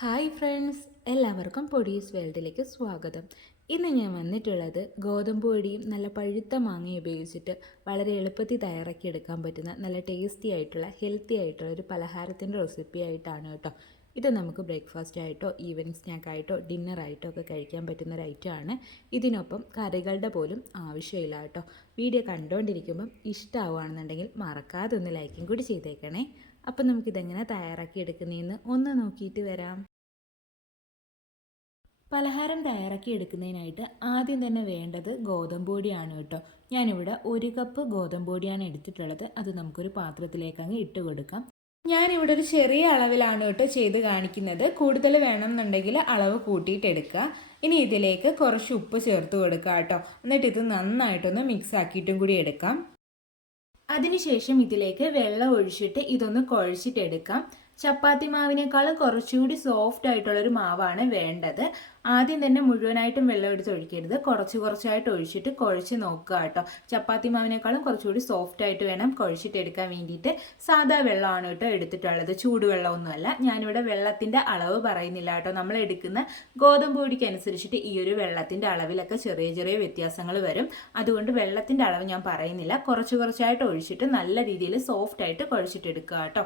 Hi friends, എല്ലാവർക്കും പൊടീസ് വേൾഡിലേക്ക് സ്വാഗതം. ഇന്ന് ഞാൻ വന്നിട്ടുള്ളത് ഗോതമ്പ് പൊടിയും നല്ല പഴുത്ത മാങ്ങയും ഉപയോഗിച്ചിട്ട് വളരെ എളുപ്പത്തിൽ തയ്യാറാക്കിയെടുക്കാൻ പറ്റുന്ന നല്ല ടേസ്റ്റി ആയിട്ടുള്ള ഹെൽത്തി ആയിട്ടുള്ള ഒരു പലഹാരത്തിൻ്റെ റെസിപ്പി ആയിട്ടാണ് കേട്ടോ. ഇത് നമുക്ക് ബ്രേക്ക്ഫാസ്റ്റ് ആയിട്ടോ ഈവനിങ് സ്നാക്കായിട്ടോ ഡിന്നറായിട്ടോ ഒക്കെ കഴിക്കാൻ പറ്റുന്ന ഒരു ഐറ്റമാണ്. ഇതിനൊപ്പം കറികളുടെ പോലും ആവശ്യമില്ല കേട്ടോ. വീഡിയോ കണ്ടുകൊണ്ടിരിക്കുമ്പം ഇഷ്ടമാവുകയാണെന്നുണ്ടെങ്കിൽ മറക്കാതെ ഒന്ന് ലൈക്കും കൂടി ചെയ്തേക്കണേ. അപ്പം നമുക്കിതെങ്ങനെ തയ്യാറാക്കി എടുക്കുന്നതെന്ന് ഒന്ന് നോക്കിയിട്ട് വരാം. പലഹാരം തയ്യാറാക്കി എടുക്കുന്നതിനായിട്ട് ആദ്യം തന്നെ വേണ്ടത് ഗോതമ്പ് പൊടിയാണ് കേട്ടോ. ഞാനിവിടെ 1 കപ്പ് ഗോതമ്പ് പൊടിയാണ് എടുത്തിട്ടുള്ളത്. അത് നമുക്കൊരു പാത്രത്തിലേക്ക് അങ്ങ് ഇട്ട് കൊടുക്കാം. ഞാനിവിടെ ഒരു ചെറിയ അളവിലാണ് കേട്ടോ ചെയ്ത് കാണിക്കുന്നത്. കൂടുതൽ വേണമെന്നുണ്ടെങ്കിൽ അളവ് കൂട്ടിയിട്ട് എടുക്കുക. ഇനി ഇതിലേക്ക് കുറച്ച് ഉപ്പ് ചേർത്ത് കൊടുക്കുക കേട്ടോ. എന്നിട്ട് ഇത് നന്നായിട്ടൊന്ന് മിക്സ് ആക്കിയിട്ടും കൂടി എടുക്കാം. അതിനുശേഷം ഇതിലേക്ക് വെള്ളം ഒഴിച്ചിട്ട് ഇതൊന്ന് കുഴച്ചിട്ടെടുക്കാം. ചപ്പാത്തി മാവിനേക്കാളും കുറച്ചുകൂടി സോഫ്റ്റ് ആയിട്ടുള്ളൊരു മാവാണ് വേണ്ടത്. ആദ്യം തന്നെ മുഴുവനായിട്ടും വെള്ളം എടുത്ത് ഒഴിക്കരുത്, കുറച്ച് കുറച്ചായിട്ട് ഒഴിച്ചിട്ട് കുഴച്ച് നോക്കുക കേട്ടോ. ചപ്പാത്തി മാവിനേക്കാളും കുറച്ചുകൂടി സോഫ്റ്റ് ആയിട്ട് വേണം കുഴച്ചിട്ടെടുക്കാൻ വേണ്ടിയിട്ട്. സാധാ വെള്ളമാണ് കേട്ടോ എടുത്തിട്ടുള്ളത്, ചൂടുവെള്ളമൊന്നുമല്ല. ഞാനിവിടെ വെള്ളത്തിൻ്റെ അളവ് പറയുന്നില്ല കേട്ടോ. നമ്മൾ എടുക്കുന്ന ഗോതമ്പ് പൊടിക്ക് അനുസരിച്ചിട്ട് ഈ ഒരു വെള്ളത്തിൻ്റെ അളവിലൊക്കെ ചെറിയ ചെറിയ വ്യത്യാസങ്ങൾ വരും. അതുകൊണ്ട് വെള്ളത്തിൻ്റെ അളവ് ഞാൻ പറയുന്നില്ല. കുറച്ച് കുറച്ചായിട്ട് ഒഴിച്ചിട്ട് നല്ല രീതിയിൽ സോഫ്റ്റ് ആയിട്ട് കുഴച്ചിട്ടെടുക്കുക കേട്ടോ.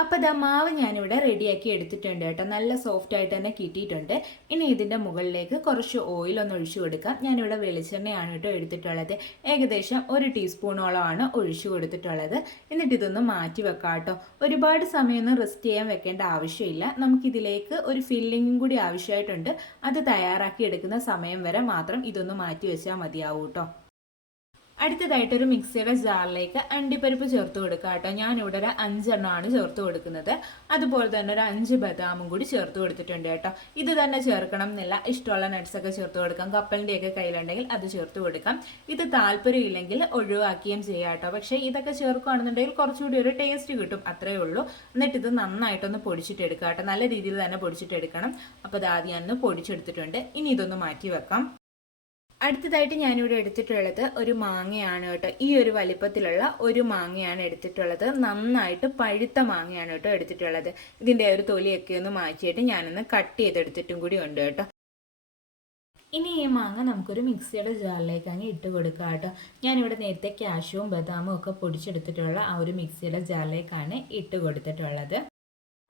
അപ്പോൾ ഇതാ മാവ് ഞാനിവിടെ റെഡിയാക്കി എടുത്തിട്ടുണ്ട് കേട്ടോ. നല്ല സോഫ്റ്റ് ആയിട്ട് തന്നെ കിട്ടിയിട്ടുണ്ട്. ഇനി ഇതിൻ്റെ മുകളിലേക്ക് കുറച്ച് ഓയിലൊന്ന് ഒഴിച്ചു കൊടുക്കാം. ഞാനിവിടെ വെളിച്ചെണ്ണയാണ് കേട്ടോ എടുത്തിട്ടുള്ളത്. ഏകദേശം 1 ടീസ്പൂണോളമാണ് ഒഴിച്ചു കൊടുത്തിട്ടുള്ളത്. എന്നിട്ട് ഇതൊന്ന് മാറ്റി വെക്കാം കേട്ടോ. ഒരുപാട് സമയമൊന്നും റെസ്റ്റ് ചെയ്യാൻ വെക്കേണ്ട ആവശ്യമില്ല. നമുക്കിതിലേക്ക് ഒരു ഫില്ലിങ്ങും കൂടി ആവശ്യമായിട്ടുണ്ട്. അത് തയ്യാറാക്കി എടുക്കുന്ന സമയം വരെ മാത്രം ഇതൊന്ന് മാറ്റി വെച്ചാൽ മതിയാവും കേട്ടോ. അടുത്തതായിട്ടൊരു മിക്സിയുടെ ജാറിലേക്ക് അണ്ടിപ്പരിപ്പ് ചേർത്ത് കൊടുക്കുക കേട്ടോ. ഞാനിവിടെ ഒരു 5 എണ്ണമാണ് ചേർത്ത് കൊടുക്കുന്നത്. അതുപോലെ തന്നെ ഒരു 5 ബദാമും കൂടി ചേർത്ത് കൊടുത്തിട്ടുണ്ട് കേട്ടോ. ഇത് തന്നെ ചേർക്കണം എന്നില്ല, ഇഷ്ടമുള്ള നട്ട്സൊക്കെ ചേർത്ത് കൊടുക്കാം. കപ്പലിൻ്റെയൊക്കെ കയ്യിലുണ്ടെങ്കിൽ അത് ചേർത്ത് കൊടുക്കാം. ഇത് താല്പര്യമില്ലെങ്കിൽ ഒഴിവാക്കുകയും ചെയ്യാം കേട്ടോ. പക്ഷേ ഇതൊക്കെ ചേർക്കുകയാണെന്നുണ്ടെങ്കിൽ കുറച്ചുകൂടി ഒരു ടേസ്റ്റ് കിട്ടും, അത്രയേ ഉള്ളൂ. എന്നിട്ട് ഇത് നന്നായിട്ടൊന്ന് പൊടിച്ചിട്ടെടുക്കുക കേട്ടോ. നല്ല രീതിയിൽ തന്നെ പൊടിച്ചിട്ടെടുക്കണം. അപ്പോൾ ഇത് ആദ്യം ഒന്ന് പൊടിച്ചെടുത്തിട്ടുണ്ട്. ഇനി ഇതൊന്ന് മാറ്റി വെക്കാം. അടുത്തതായിട്ട് ഞാനിവിടെ എടുത്തിട്ടുള്ളത് ഒരു മാങ്ങയാണ് കേട്ടോ. ഈ ഒരു വലിപ്പത്തിലുള്ള ഒരു മാങ്ങയാണ് എടുത്തിട്ടുള്ളത്. നന്നായിട്ട് പഴുത്ത മാങ്ങയാണ് കേട്ടോ എടുത്തിട്ടുള്ളത്. ഇതിൻ്റെ ഒരു തൊലിയൊക്കെ ഒന്ന് മാറ്റിയിട്ട് ഞാനൊന്ന് കട്ട് ചെയ്തെടുത്തിട്ടും കൂടി ഉണ്ട് കേട്ടോ. ഇനി ഈ മാങ്ങ നമുക്കൊരു മിക്സിയുടെ ജാറിലേക്ക് അങ്ങ് ഇട്ട് കൊടുക്കാം കേട്ടോ. ഞാനിവിടെ നേരത്തെ കാഷ്യൂവും ബദാമും ഒക്കെ പൊടിച്ചെടുത്തിട്ടുള്ള ആ ഒരു മിക്സിയുടെ ജാറിലേക്കാണ് ഇട്ട് കൊടുത്തിട്ടുള്ളത്.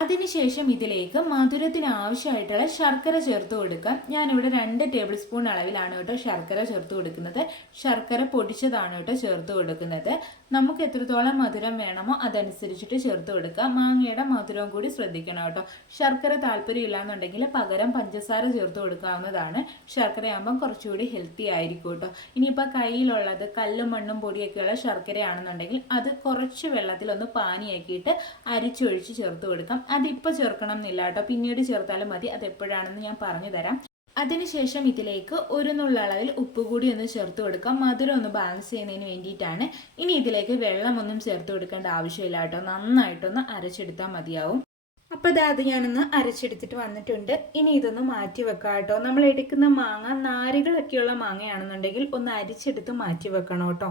അതിനുശേഷം ഇതിലേക്ക് മധുരത്തിന് ആവശ്യമായിട്ടുള്ള ശർക്കര ചേർത്ത് കൊടുക്കാം. ഞാനിവിടെ 2 ടേബിൾ സ്പൂൺ അളവിലാണ് കേട്ടോ ശർക്കര ചേർത്ത് കൊടുക്കുന്നത്. ശർക്കര പൊടിച്ചതാണ് കേട്ടോ ചേർത്ത് കൊടുക്കുന്നത്. നമുക്ക് എത്രത്തോളം മധുരം വേണമോ അതനുസരിച്ചിട്ട് ചേർത്ത് കൊടുക്കുക. മാങ്ങയുടെ മധുരവും കൂടി ശ്രദ്ധിക്കണം കേട്ടോ. ശർക്കര താല്പര്യമില്ല എന്നുണ്ടെങ്കിൽ പകരം പഞ്ചസാര ചേർത്ത് കൊടുക്കാവുന്നതാണ്. ശർക്കരയാകുമ്പം കുറച്ചുകൂടി ഹെൽത്തി ആയിരിക്കും കേട്ടോ. ഇനിയിപ്പോൾ കയ്യിലുള്ളത് കല്ലും മണ്ണും പൊടിയൊക്കെയുള്ള ശർക്കരയാണെന്നുണ്ടെങ്കിൽ അത് കുറച്ച് വെള്ളത്തിലൊന്ന് പാനിയാക്കിയിട്ട് അരിച്ചൊഴിച്ച് ചേർത്ത് കൊടുക്കാം. അതിപ്പോൾ ചേർക്കണം എന്നില്ല കേട്ടോ, പിന്നീട് ചേർത്താലും മതി. അത് എപ്പോഴാണെന്ന് ഞാൻ പറഞ്ഞു തരാം. അതിനുശേഷം ഇതിലേക്ക് ഒരു നുള്ളളവിൽ ഉപ്പ് കൂടി ഒന്ന് ചേർത്ത് കൊടുക്കാം. മധുരം ഒന്ന് ബാലൻസ് ചെയ്യുന്നതിന് വേണ്ടിയിട്ടാണ്. ഇനി ഇതിലേക്ക് വെള്ളമൊന്നും ചേർത്ത് കൊടുക്കേണ്ട ആവശ്യമില്ല കേട്ടോ. നന്നായിട്ടൊന്ന് അരച്ചെടുത്താൽ മതിയാവും. അപ്പോൾ അത് ഞാനൊന്ന് അരച്ചെടുത്തിട്ട് വന്നിട്ടുണ്ട്. ഇനി ഇതൊന്ന് മാറ്റി വെക്കാം കേട്ടോ. നമ്മൾ എടുക്കുന്ന മാങ്ങ നാരുകളൊക്കെയുള്ള മാങ്ങയാണെന്നുണ്ടെങ്കിൽ ഒന്ന് അരിച്ചെടുത്ത് മാറ്റി വെക്കണം കേട്ടോ.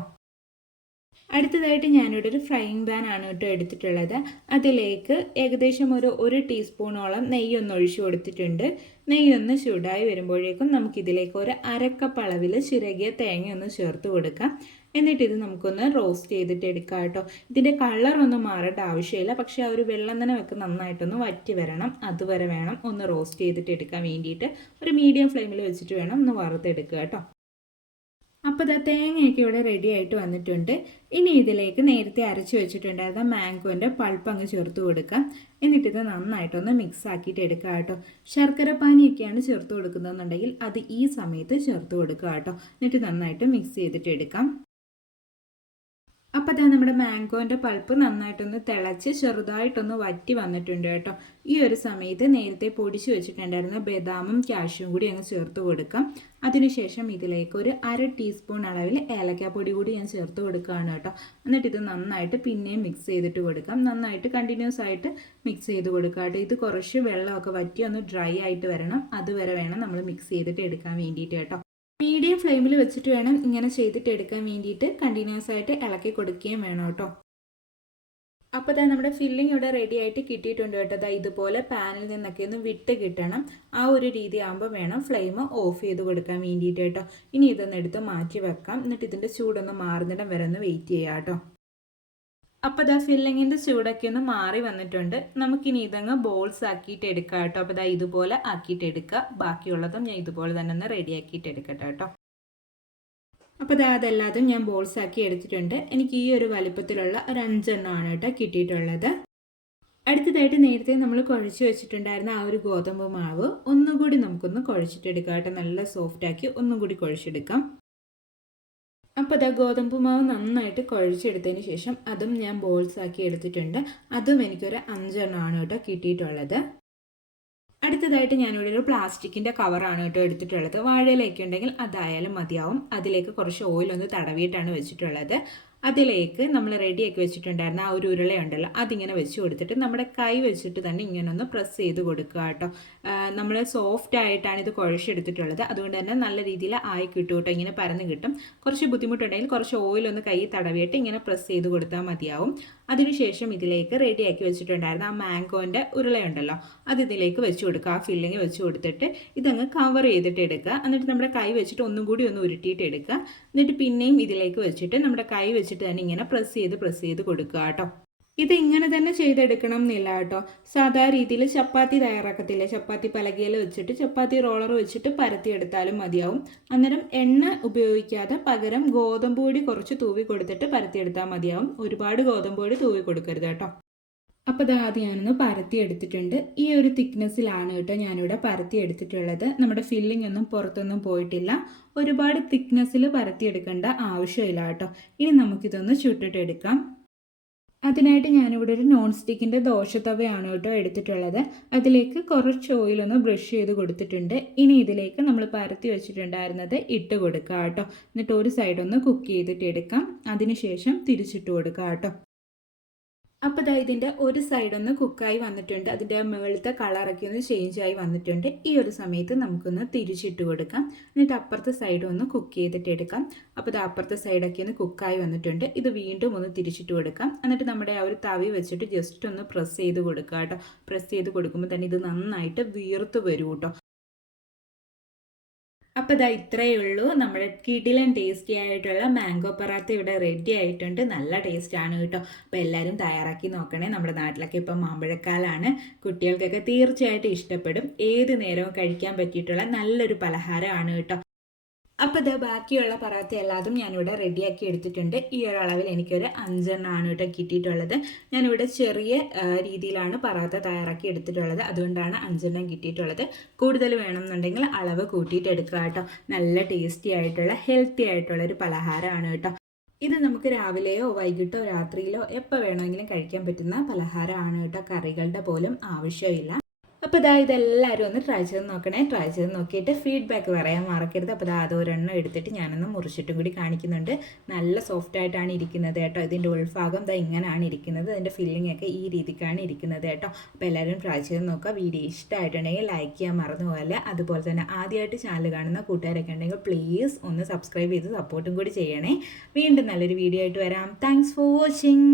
അടുത്തതായിട്ട് ഞാനിവിടെ ഒരു ഫ്രൈയിങ് പാൻ ആണ് കേട്ടോ എടുത്തിട്ടുള്ളത്. അതിലേക്ക് ഏകദേശം ഒരു ടീസ്പൂണോളം നെയ്യൊന്ന് ഒഴിച്ചു കൊടുത്തിട്ടുണ്ട്. നെയ്യൊന്ന് ചൂടായി വരുമ്പോഴേക്കും നമുക്കിതിലേക്ക് ഒരു 1/2 കപ്പ് അളവിൽ ചിരകിയ തേങ്ങയൊന്ന് ചേർത്ത് കൊടുക്കാം. എന്നിട്ട് ഇത് നമുക്കൊന്ന് റോസ്റ്റ് ചെയ്തിട്ട് എടുക്കാം കേട്ടോ. ഇതിൻ്റെ കളറൊന്നും മാറേണ്ട ആവശ്യമില്ല, പക്ഷേ ആ ഒരു വെള്ളം തന്നെ വെക്ക് നന്നായിട്ടൊന്ന് വറ്റി വരണം. അതുവരെ വേണം ഒന്ന് റോസ്റ്റ് ചെയ്തിട്ട് എടുക്കാൻ വേണ്ടിയിട്ട്. ഒരു മീഡിയം ഫ്ലെയിമിൽ വെച്ചിട്ട് വേണം ഒന്ന് വറുത്തെടുക്കുക കേട്ടോ. അപ്പോൾ ഇതാ തേങ്ങയൊക്കെ ഇവിടെ റെഡി ആയിട്ട് വന്നിട്ടുണ്ട്. ഇനി ഇതിലേക്ക് നേരത്തെ അരച്ച് വെച്ചിട്ടുണ്ടായിരുന്ന മാംഗോൻ്റെ പൾപ്പ് അങ്ങ് ചേർത്ത് കൊടുക്കാം. എന്നിട്ടിത് നന്നായിട്ടൊന്ന് മിക്സ് ആക്കിയിട്ട് എടുക്കുക കേട്ടോ. ശർക്കര പാനിയൊക്കെയാണ് ചേർത്ത് കൊടുക്കുന്നതെന്നുണ്ടെങ്കിൽ അത് ഈ സമയത്ത് ചേർത്ത് കൊടുക്കുക കേട്ടോ. എന്നിട്ട് നന്നായിട്ട് മിക്സ് ചെയ്തിട്ട് എടുക്കാം. അപ്പോൾ നമ്മുടെ മാംഗോൻ്റെ പൾപ്പ് നന്നായിട്ടൊന്ന് തിളച്ച് ചെറുതായിട്ടൊന്ന് വറ്റി വന്നിട്ടുണ്ട് കേട്ടോ. ഈ ഒരു സമയത്ത് നേരത്തെ പൊടിച്ച് വെച്ചിട്ടുണ്ടായിരുന്ന ബദാമും കാഷ്യൂവും കൂടി അങ്ങ് ചേർത്ത് കൊടുക്കാം. അതിനുശേഷം ഇതിലേക്ക് ഒരു 1/2 ടീസ്പൂൺ അളവിൽ ഏലക്കാപ്പൊടി കൂടി ഞാൻ ചേർത്ത് കൊടുക്കുകയാണ് കേട്ടോ. എന്നിട്ട് ഇത് നന്നായിട്ട് പിന്നെയും മിക്സ് ചെയ്തിട്ട് കൊടുക്കാം. നന്നായിട്ട് കണ്ടിന്യൂസ് ആയിട്ട് മിക്സ് ചെയ്ത് കൊടുക്കുക കേട്ടോ. ഇത് കുറച്ച് വെള്ളമൊക്കെ വറ്റി ഒന്ന് ഡ്രൈ ആയിട്ട് വരണം. അതുവരെ വേണം നമ്മൾ മിക്സ് ചെയ്തിട്ട് എടുക്കാൻ വേണ്ടിയിട്ട് കേട്ടോ. മീഡിയം ഫ്ലെയിമിൽ വെച്ചിട്ട് വേണം ഇങ്ങനെ ചെയ്തിട്ട് എടുക്കാൻ വേണ്ടിയിട്ട്. കണ്ടിന്യൂസ് ആയിട്ട് ഇളക്കി കൊടുക്കുകയും വേണം കേട്ടോ. അപ്പോൾ ഇതാ നമ്മുടെ ഫില്ലിംഗ് ഇവിടെ റെഡി ആയിട്ട് കിട്ടിയിട്ടുണ്ട് കേട്ടോ. അതാ ഇതുപോലെ പാനിൽ നിന്നൊക്കെ ഒന്ന് വിട്ട് കിട്ടണം. ആ ഒരു രീതി ആകുമ്പോൾ വേണം ഫ്ലെയിം ഓഫ് ചെയ്ത് കൊടുക്കാൻ വേണ്ടിയിട്ട് കേട്ടോ. ഇനി ഇതൊന്ന് എടുത്ത് മാറ്റി വെക്കാം. എന്നിട്ട് ഇതിൻ്റെ ചൂടൊന്ന് മാറുന്നിടം വരെ ഒന്ന് വെയിറ്റ് ചെയ്യാം കേട്ടോ. അപ്പോൾ ഇതാ ഫില്ലിങ്ങിൻ്റെ ചൂടൊക്കെ ഒന്ന് മാറി വന്നിട്ടുണ്ട്. നമുക്കിനി ഇതങ്ങ് ബോൾസ് ആക്കിയിട്ട് എടുക്കാം കേട്ടോ. അപ്പോൾ ഇതാ ഇതുപോലെ ആക്കിയിട്ട് എടുക്കുക. ബാക്കിയുള്ളതും ഞാൻ ഇതുപോലെ തന്നെ ഒന്ന് റെഡി ആക്കിയിട്ട് എടുക്കട്ടെ കേട്ടോ. അപ്പോൾ ഇതാ അതെല്ലാതും ഞാൻ ബോൾസ് ആക്കി എടുത്തിട്ടുണ്ട്. എനിക്ക് ഈ ഒരു വലിപ്പത്തിലുള്ള ഒരു 5 എണ്ണമാണ് കേട്ടോ കിട്ടിയിട്ടുള്ളത്. അടുത്തതായിട്ട് നേരത്തെ നമ്മൾ കുഴച്ച് വെച്ചിട്ടുണ്ടായിരുന്ന ആ ഒരു ഗോതമ്പ് മാവ് ഒന്നുകൂടി നമുക്കൊന്ന് കുഴച്ചിട്ടെടുക്കാം കേട്ടോ. നല്ല സോഫ്റ്റാക്കി ഒന്നും കൂടി കുഴച്ചെടുക്കാം. അപ്പോൾ ഇതാ ഗോതമ്പ് മാവ് നന്നായിട്ട് കുഴച്ചെടുത്തതിന് ശേഷം അതും ഞാൻ ബോൾസ് ആക്കി എടുത്തിട്ടുണ്ട്. അതും എനിക്കൊരു 5 എണ്ണമാണ് കേട്ടോ കിട്ടിയിട്ടുള്ളത്. അടുത്തതായിട്ട് ഞാനിവിടെ ഒരു പ്ലാസ്റ്റിക്കിൻ്റെ കവറാണ് കേട്ടോ എടുത്തിട്ടുള്ളത്. വാഴയിലൊക്കെ ഉണ്ടെങ്കിൽ അതായാലും മതിയാവും. അതിലേക്ക് കുറച്ച് ഓയിലൊന്ന് തടവിയിട്ടാണ് വെച്ചിട്ടുള്ളത്. അതിലേക്ക് നമ്മൾ റെഡിയാക്കി വെച്ചിട്ടുണ്ടായിരുന്ന ആ ഒരു ഉരുളയുണ്ടല്ലോ അതിങ്ങനെ വെച്ച് കൊടുത്തിട്ട് നമ്മുടെ കൈ വെച്ചിട്ട് തന്നെ ഇങ്ങനെ ഒന്ന് പ്രസ് ചെയ്ത് കൊടുക്കുക കേട്ടോ. നമ്മൾ സോഫ്റ്റ് ആയിട്ടാണ് ഇത് കുഴച്ചെടുത്തിട്ടുള്ളത്. അതുകൊണ്ട് തന്നെ നല്ല രീതിയിൽ ആയി കിട്ടും കേട്ടോ. ഇങ്ങനെ പരന്ന് കിട്ടും. കുറച്ച് ബുദ്ധിമുട്ടുണ്ടെങ്കിൽ കുറച്ച് ഓയിലൊന്ന് കൈ തടവിയിട്ട് ഇങ്ങനെ പ്രസ് ചെയ്ത് കൊടുത്താൽ മതിയാവും. അതിനുശേഷം ഇതിലേക്ക് റെഡിയാക്കി വെച്ചിട്ടുണ്ടായിരുന്ന ആ മാംഗോൻ്റെ ഉരുളയുണ്ടല്ലോ അത് ഇതിലേക്ക് വെച്ച് കൊടുക്കുക. ആ ഫില്ലിങ് വെച്ച് കൊടുത്തിട്ട് ഇതങ്ങ് കവർ ചെയ്തിട്ട് എടുക്കുക. എന്നിട്ട് നമ്മുടെ കൈ വെച്ചിട്ട് ഒന്നും കൂടി ഒന്ന് ഉരുട്ടിയിട്ട് എടുക്കുക. എന്നിട്ട് പിന്നെയും ഇതിലേക്ക് വെച്ചിട്ട് നമ്മുടെ കൈ വെച്ചിട്ട് തന്നെ ഇങ്ങനെ പ്രസ് ചെയ്ത് കൊടുക്കുക കേട്ടോ. ഇത് ഇങ്ങനെ തന്നെ ചെയ്തെടുക്കണം എന്നില്ല കേട്ടോ. സാധാ രീതിയിൽ ചപ്പാത്തി തയ്യാറാക്കത്തില്ലേ, ചപ്പാത്തി പലകയിൽ വെച്ചിട്ട് ചപ്പാത്തി റോളർ വെച്ചിട്ട് പരത്തിയെടുത്താലും മതിയാവും. അന്നേരം എണ്ണ ഉപയോഗിക്കാതെ പകരം ഗോതമ്പ് പൊടി കുറച്ച് തൂവി കൊടുത്തിട്ട് പരത്തിയെടുത്താൽ മതിയാവും. ഒരുപാട് ഗോതമ്പ് പൊടി തൂവി കൊടുക്കരുത് കേട്ടോ. അപ്പോൾ അത് ആദ്യം ഞാനൊന്ന് പരത്തി എടുത്തിട്ടുണ്ട്. ഈ ഒരു തിക്നെസ്സിലാണ് കേട്ടോ ഞാനിവിടെ പരത്തി എടുത്തിട്ടുള്ളത്. നമ്മുടെ ഫില്ലിംഗ് ഒന്നും പുറത്തൊന്നും പോയിട്ടില്ല. ഒരുപാട് തിക്നെസ്സിൽ പരത്തിയെടുക്കേണ്ട ആവശ്യമില്ല കേട്ടോ. ഇനി നമുക്കിതൊന്ന് ചുട്ടിട്ടെടുക്കാം. അതിനായിട്ട് ഞാനിവിടെ ഒരു നോൺ സ്റ്റിക്കിൻ്റെ ദോശത്തവയാണ് കേട്ടോ എടുത്തിട്ടുള്ളത്. അതിലേക്ക് കുറച്ച് ഓയിലൊന്ന് ബ്രഷ് ചെയ്ത് കൊടുത്തിട്ടുണ്ട്. ഇനി ഇതിലേക്ക് നമ്മൾ പരത്തി വെച്ചിട്ടുണ്ടായിരുന്നത് ഇട്ട് കൊടുക്കുക കേട്ടോ. എന്നിട്ട് ഒരു സൈഡൊന്ന് കുക്ക് ചെയ്തിട്ട് എടുക്കാം. അതിനുശേഷം തിരിച്ചിട്ട് കൊടുക്കുക കേട്ടോ. അപ്പോൾ ഇതാ ഇതിൻ്റെ ഒരു സൈഡൊന്ന് കുക്കായി വന്നിട്ടുണ്ട്. അതിൻ്റെ മുകളിലത്തെ കളറൊക്കെ ഒന്ന് ചേഞ്ചായി വന്നിട്ടുണ്ട്. ഈ ഒരു സമയത്ത് നമുക്കൊന്ന് തിരിച്ചിട്ട് കൊടുക്കാം. എന്നിട്ട് അപ്പുറത്തെ സൈഡും ഒന്ന് കുക്ക് ചെയ്തിട്ട് എടുക്കാം. അപ്പോൾ ഇത് അപ്പുറത്തെ സൈഡൊക്കെ ഒന്ന് കുക്കായി വന്നിട്ടുണ്ട്. ഇത് വീണ്ടും ഒന്ന് തിരിച്ചിട്ട് കൊടുക്കാം. എന്നിട്ട് നമ്മുടെ ആ ഒരു തവി വെച്ചിട്ട് ജസ്റ്റ് ഒന്ന് പ്രസ് ചെയ്ത് കൊടുക്കുക കേട്ടോ. പ്രസ് ചെയ്ത് കൊടുക്കുമ്പോൾ തന്നെ ഇത് നന്നായിട്ട് വീർത്ത് വരും കേട്ടോ. അപ്പോൾ ഇതാ ഇത്രയേ ഉള്ളൂ. നമ്മുടെ കിടിലൻ ടേസ്റ്റി ആയിട്ടുള്ള മാംഗോ പറാത്ത ഇവിടെ റെഡി ആയിട്ടുണ്ട്. നല്ല ടേസ്റ്റാണ് കേട്ടോ. അപ്പോൾ എല്ലാവരും തയ്യാറാക്കി നോക്കണേ. നമ്മുടെ നാട്ടിലൊക്കെ ഇപ്പം മാമ്പഴക്കാലാണ്. കുട്ടികൾക്കൊക്കെ തീർച്ചയായിട്ടും ഇഷ്ടപ്പെടും. ഏത് നേരവും കഴിക്കാൻ പറ്റിയിട്ടുള്ള നല്ലൊരു പലഹാരമാണ് കേട്ടോ. അപ്പോൾ ഇത് ബാക്കിയുള്ള പറാത്ത എല്ലാതും ഞാനിവിടെ റെഡിയാക്കി എടുത്തിട്ടുണ്ട്. ഈ ഒരു അളവിൽ എനിക്കൊരു 5 എണ്ണമാണ് കേട്ടോ കിട്ടിയിട്ടുള്ളത്. ഞാനിവിടെ ചെറിയ രീതിയിലാണ് പറാത്ത തയ്യാറാക്കി എടുത്തിട്ടുള്ളത്. അതുകൊണ്ടാണ് 5 എണ്ണം കിട്ടിയിട്ടുള്ളത്. കൂടുതൽ വേണമെന്നുണ്ടെങ്കിൽ അളവ് കൂട്ടിയിട്ട് എടുക്കുക കേട്ടോ. നല്ല ടേസ്റ്റി ആയിട്ടുള്ള ഹെൽത്തി ആയിട്ടുള്ള ഒരു പലഹാരമാണ് കേട്ടോ. ഇത് നമുക്ക് രാവിലെയോ വൈകിട്ടോ രാത്രിയിലോ എപ്പോൾ വേണമെങ്കിലും കഴിക്കാൻ പറ്റുന്ന പലഹാരമാണ് കേട്ടോ. കറികളുടെ പോലും ആവശ്യമില്ല. അപ്പോൾ ഇതാ ഇതെല്ലാവരും ഒന്ന് ട്രൈ ചെയ്ത് നോക്കണേ. ട്രൈ ചെയ്ത് നോക്കിയിട്ട് ഫീഡ്ബാക്ക് പറയാൻ മറക്കരുത്. അപ്പോൾ ഇതാ അതൊരെണ്ണം എടുത്തിട്ട് ഞാനൊന്ന് മുറിച്ചിട്ടും കൂടി കാണിക്കുന്നുണ്ട്. നല്ല സോഫ്റ്റായിട്ടാണ് ഇരിക്കുന്നത് കേട്ടോ. ഇതിൻ്റെ ഉൾഭാഗം ഇതാ ഇങ്ങനെയാണ് ഇരിക്കുന്നത്. അതിൻ്റെ ഫില്ലിംഗ് ഒക്കെ ഈ രീതിക്കാണ് ഇരിക്കുന്നത് കേട്ടോ. അപ്പോൾ എല്ലാവരും ട്രൈ ചെയ്ത് നോക്കുക. വീഡിയോ ഇഷ്ടമായിട്ടുണ്ടെങ്കിൽ ലൈക്ക് ചെയ്യാൻ മറന്നു പോകല്ല. അതുപോലെ തന്നെ ആദ്യമായിട്ട് ചാനൽ കാണുന്ന കൂട്ടുകാരൊക്കെ ഉണ്ടെങ്കിൽ പ്ലീസ് ഒന്ന് സബ്സ്ക്രൈബ് ചെയ്ത് സപ്പോർട്ടും കൂടി ചെയ്യണേ. വീണ്ടും നല്ലൊരു വീഡിയോ ആയിട്ട് വരാം. Thanks for watching.